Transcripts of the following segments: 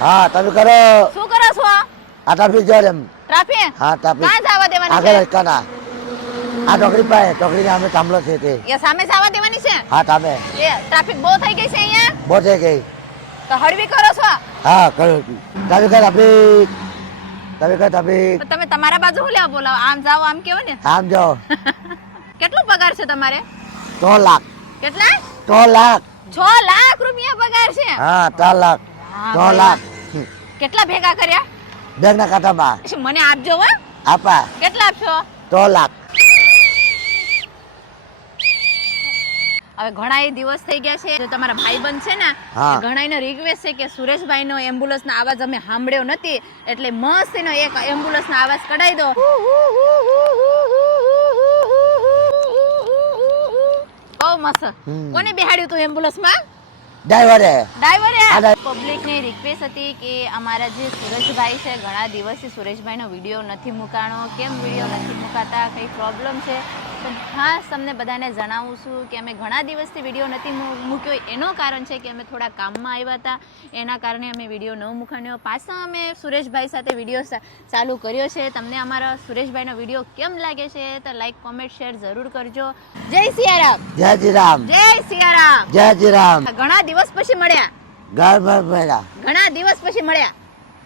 હા તમે કરો. શું કરો છો? આ ટ્રાફિક જો એમ. ટ્રાફિક? હા ટ્રાફિક. ક્યાં જવા દેવાની આગળ છે? રસ્તાના. આ ટોકરી પાસે ટોકરીને અમે થાંભલો છે તે. એ સામે જવા દેવાની છે? હા તમે. એ ટ્રાફિક બહુ થઈ ગઈ છે અહીંયા? બહુ થઈ ગઈ. તો હળવી કરો છો? હા કરો. Traffic traffic. ટ્રાફિક. તો તમે તમારા બાજુ હું લેવા બોલાવો? આમ જાઓ આમ કેવો ને. આમ જાઓ. કેટલો પગાર છે તમારે? 3 લાખ. કેટલા? 3 લાખ. 6 લાખ રૂપિયા પગાર છે? હા 3 લાખ. 3 લાખ. કેટલા ભેગા કર્યા? બેંકના ખાતામાં. મને આપજો હો. આપા. કેટલા આપશો? 3 લાખ. હવે ઘણા એ દિવસ થઈ ગયા છે. જો તમારા ભાઈબંધ છે ને, હા. ઘણાયનો રિક્વેસ્ટ છે કે સુરેશભાઈનો એમ્બ્યુલન્સનો અવાજ અમે સાંભળ્યો નથી, એટલે મસ્ત એનો એક એમ્બ્યુલન્સનો અવાજ કઢાઈ દો. બહુ મસ્ત. કોને બેહાડ્યું તું એમ્બ્યુલન્સમાં? ડ્રાઈવરે. પબ્લિકની રિક્વેસ્ટ હતી કે અમારા જે સુરેશભાઈ છે, ઘણા દિવસથી સુરેશભાઈનો વિડીયો નથી મૂકાણો. કેમ વિડીયો નથી મુકાતા, કઈ પ્રોબ્લેમ છે? તો ખાસ તમને બધાને જણાવું છું કે અમે ઘણા દિવસથી વિડીયો નથી મૂક્યો. એનું કારણ છે કે અમે થોડા કામમાં આવ્યા હતા, એના કારણે અમે વિડીયો ન મૂકાણ્યો. પાછા અમે સુરેશભાઈ સાથે વિડીયો ચાલુ કર્યો છે. તમને અમારા સુરેશભાઈનો વિડીયો કેમ લાગે છે તો લાઈક કોમેન્ટ શેર જરૂર કરજો. જય સિયારામ. જય શ્રી રામ. જય સિયારામ. જય શ્રી રામ. ઘણા દિવસ પછી મળ્યા. ઘણા દિવસ પછી મળ્યા.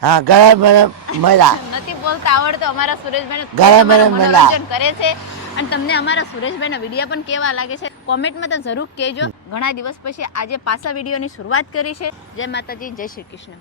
હા ઘણા મળ્યા. નથી બોલતા આવડતો. અમારા સુરેશભાઈ ઘણા મનોરંજન કરે છે. અને તમને અમારા સુરેશભાઈના વિડીયો પણ કેવા લાગે છે કોમેન્ટમાં તો જરૂર કહેજો. ઘણા દિવસ પછી આજે પાછા વિડીયોની શરૂઆત કરી છે. જય માતાજી, જય શ્રી કૃષ્ણ.